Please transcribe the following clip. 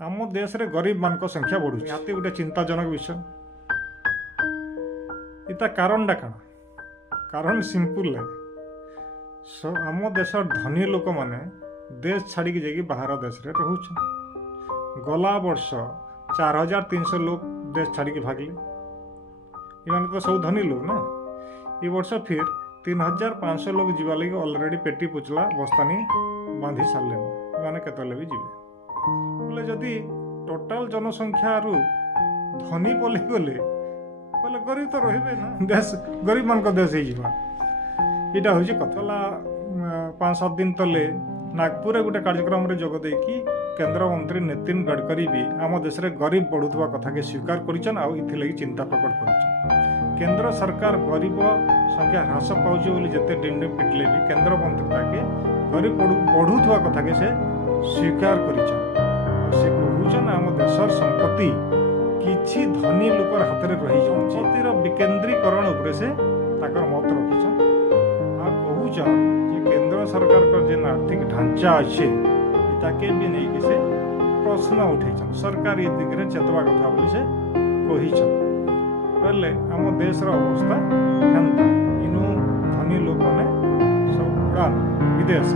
आम देश रे गरीब मान संख्या बढ़ू ये गोटे चिंताजनक विषय। इता कारणटा कण कारण सिंपल है। आम देश धनी लोक माने देश छाड़ी जाकि बाहर देश रे रहउछन। गला वर्ष 4300 लोग देश छाड़ी भागले। ये तो सब धनी लोग ना। ये वर्ष फिर 3500 लोग जीवा लगे ऑलरेडी पेटी पुचला बस्तानी बांधी सारे मैंने केतले भी जीवे बोले जदि टोटाल जनसंख्या रु धनी पलि गले बोले गरीब तो रही ना देश गरीब मान देश यहाँ हूँ कथा 5-7 दिन तले नागपुर गोटे कार्यक्रम रे जोग देकी केंद्र मंत्री नितिन गडकरी भी आम देश में गरीब बढ़ुवा कथा के स्वीकार करिछन आ इथिलगी चिंता प्रकट करिछन। केंद्र सरकार गरीब संख्या ह्रास पाउछ बोली जते डिंडे पिटले भी केंद्र मंत्री ताके गरीब बढ़ुवा कथा के से स्वीकार करिछन। से कहउछन आम देशर संपत्ति किछि धनी लोकर हाथ रे रही जाउछ। संपत्तिर विकेंद्रीकरण उपरे से ताकर मत रखिछन आ कहउछन जे केंद्र सरकार का जे आर्थिक ढांचा अच्छे ताके भी नहीं कि से प्रश्न उठेछन। सरकार ये दिगरे चेतवा कथा बोली से कहिछन। पहले आम देशर अवस्था हेन्ता इनु धनी लोक माने सब उड़ान विदेश